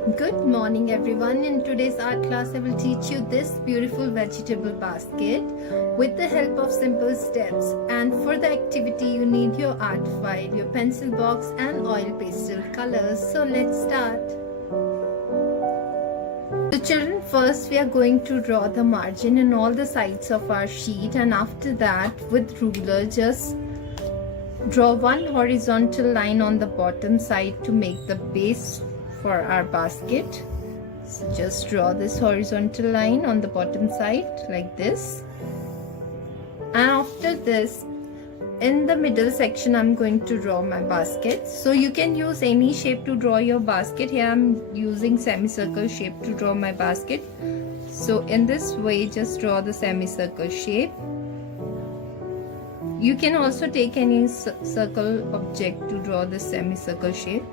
Good morning everyone. In today's art class I will teach you this beautiful vegetable basket with the help of simple steps, and for the activity you need your art file, your pencil box and oil pastel colors. So let's start. So children, first we are going to draw the margin in all the sides of our sheet, and after that with ruler just draw one horizontal line on the bottom side to make the base for our basket. So just draw this horizontal line on the bottom side like this, and after this in the middle section I'm going to draw my basket. So you can use any shape to draw your basket. Here I'm using semicircle shape to draw my basket. So in this way just draw the semicircle shape. You can also take any circle object to draw the semicircle shape.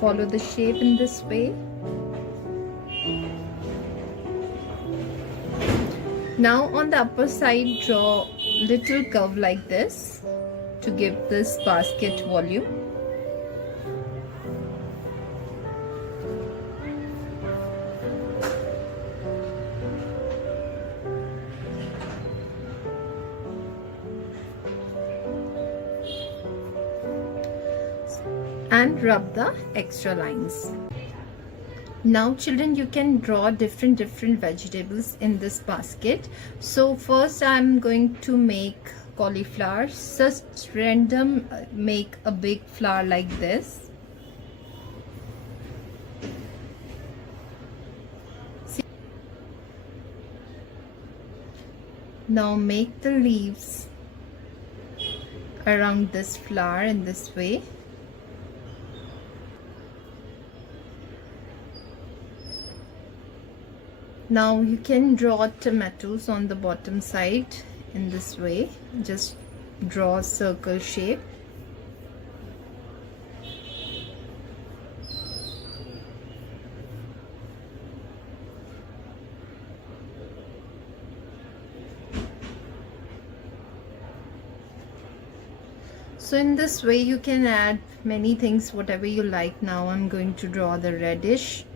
Follow the shape in this way. Now on the upper side draw little curve like this to give this basket volume. And rub the extra lines. Now children, you can draw different vegetables in this basket. So first I'm going to make cauliflower. Just random make a big flower like this. See? Now make the leaves around this flower in this way. Now you can draw tomatoes on the bottom side in this way. Just draw a circle shape. So in this way you can add many things, whatever you like. Now I'm going to draw the radish.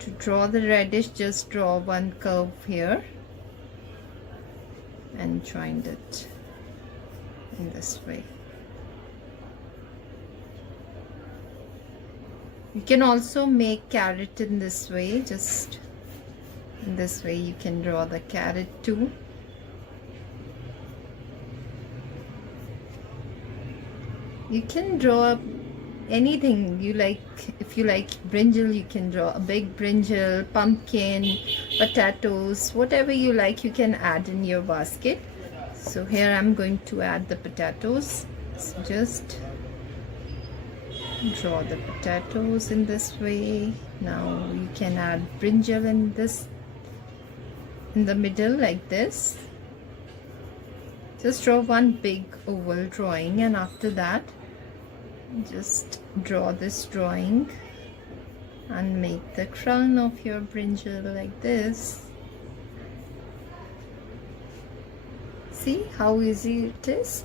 To draw the radish, just draw one curve here and join it in this way. You can also make carrot in this way. Just in this way you can draw the carrot too. You can draw anything you like. If you like brinjal, you can draw a big brinjal, pumpkin, potatoes, whatever you like you can add in your basket. So here I'm going to add the potatoes. So just draw the potatoes in this way. Now you can add brinjal in the middle like this. Just draw one big oval drawing, and after that just draw this drawing and make the crown of your brinjal like this. See how easy it is?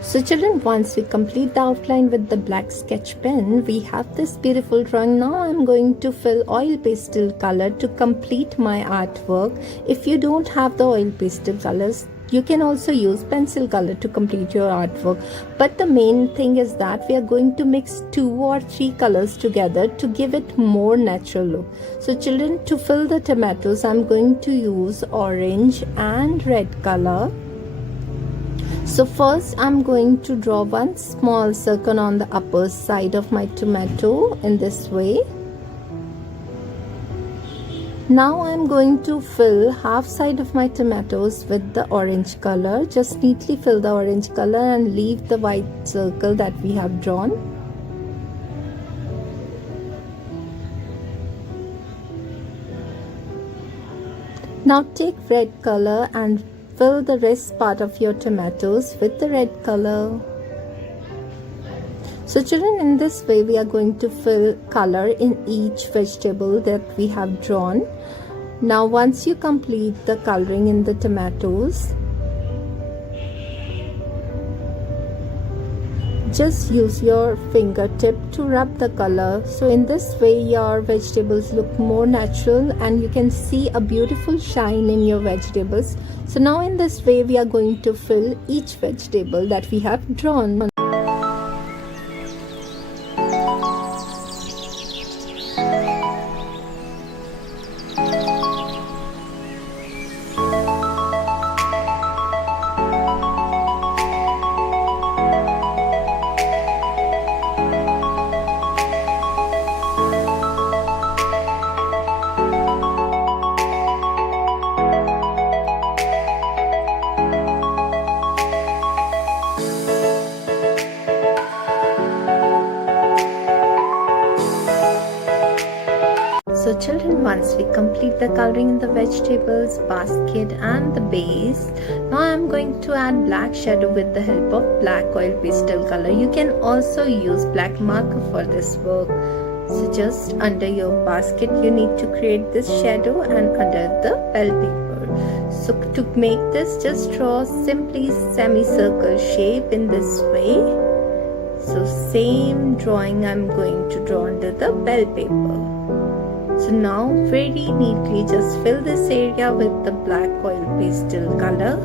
So children, once we complete the outline with the black sketch pen, we have this beautiful drawing. Now I'm going to fill oil pastel color to complete my artwork. If you don't have the oil pastel colors, you can also use pencil color to complete your artwork, but the main thing is that we are going to mix 2 or 3 colors together to give it more natural look. So children, to fill the tomatoes I'm going to use orange and red color. So first I'm going to draw one small circle on the upper side of my tomato in this way. Now I'm going to fill half side of my tomatoes with the orange color. Just neatly fill the orange color and leave the white circle that we have drawn. Now take red color and fill the rest part of your tomatoes with the red color. So children, in this way we are going to fill color in each vegetable that we have drawn. Now once you complete the coloring in the tomatoes, just use your fingertip to rub the color. So in this way your vegetables look more natural and you can see a beautiful shine in your vegetables. So now in this way we are going to fill each vegetable that we have drawn. So children, once we complete the coloring in the vegetables, basket and the base, now I am going to add black shadow with the help of black oil pastel color. You can also use black marker for this work. So just under your basket you need to create this shadow and under the bell paper. So to make this, just draw simply semicircle shape in this way. So same drawing I am going to draw under the bell paper. So now very neatly just fill this area with the black oil pastel color.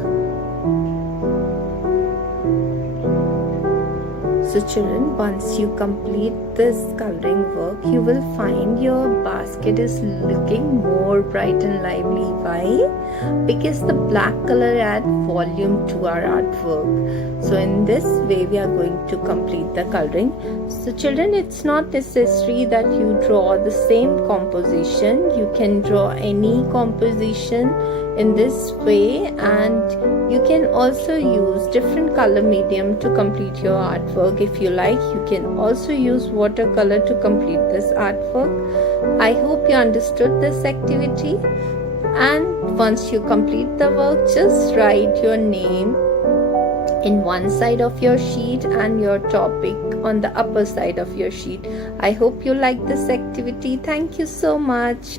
So children, once you complete this coloring work, you will find your basket is looking more bright and lively. Why? Because the black color adds volume to our artwork. So in this way we are going to complete the coloring. So children, it's not necessary that you draw the same composition. You can draw any composition in this way, and you can also use different color medium to complete your artwork. If you like, you can also use watercolor to complete this artwork. I hope you understood this activity, and once you complete the work, just write your name in one side of your sheet and your topic on the upper side of your sheet. I hope you like this activity. Thank you so much.